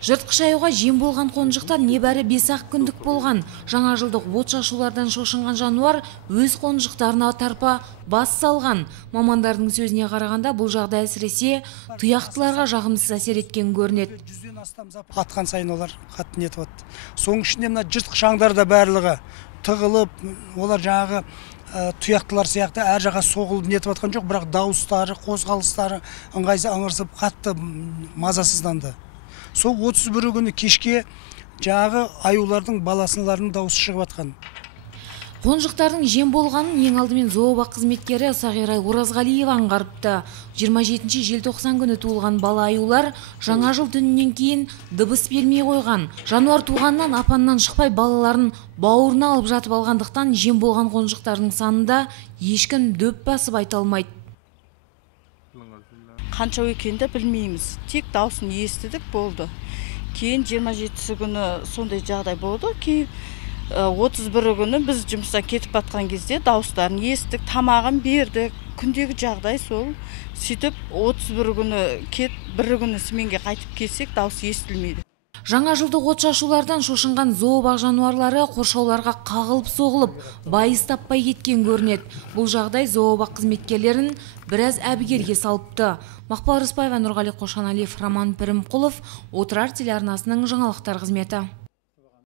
Жыртқыш аюға жем болған қонжықтар небәрі 5-ақ күндік болған. Жаңа жылдық от шашулардан шошынған жануар өз қонжықтарына тарпа бас салған. Мамандардың сөзіне қарағанда бұл жағдай әсіресе тұяқтыларға жағымсыз әсер еткен көрінеді. Атқан сайын олар қатты нетіп отты. Соның ішінде мына жыртқыш аңдар да барлығы тығылып, олар жаңағы тұяқтылар сияқты әр жаққа соғылып нетіп отқан жоқ, бірақ дауыстары, қозғалыстары ыңырсып қатты мазасызданды. Сол 31 күні кешке жаңағы аюлардың баласыларының дауысы шығып атқан. Қонжықтардың жем болғанын ең алдымен зообақ қызметкері Сағирай Оразғалиева аңғарыпты. 27 желтоқсан күні туылған бала аюлар жаңа жыл түнінен кейін дыбыс бермей қойған. Жануар туғаннан апаннан шықпай балаларын бауырына алып жатып алғандықтан жем болған қонжықтардың санында ешкім дөп басып айта алмайды. Қанша екенді білмейміз. Тек даусын естідік болды. Кейін 27 күні сондай жағдай болды. Кейін 31 күні біз жұмыстан кетіп батқан кезде дауыстарын естік, тамағын бердік. Күндегі жағдай сол. Сөйтіп 31 күні кет, бір күні сменге қайтып келсек, дауыс естілмейді. Жаңа жылдық от шашулардан шошынған зообақ жануарлары қоршауларға қағылып соғылып, байыз таппай кеткен көрінеді. Бұл жағдай зообақ қызметкерлерін біраз әбігерге салыпты. Мақпал Рысбаева, Нұрғали Қошаналиев, Роман Пірімқұлов, Отырар телеарнасының жаңалықтар қызметі.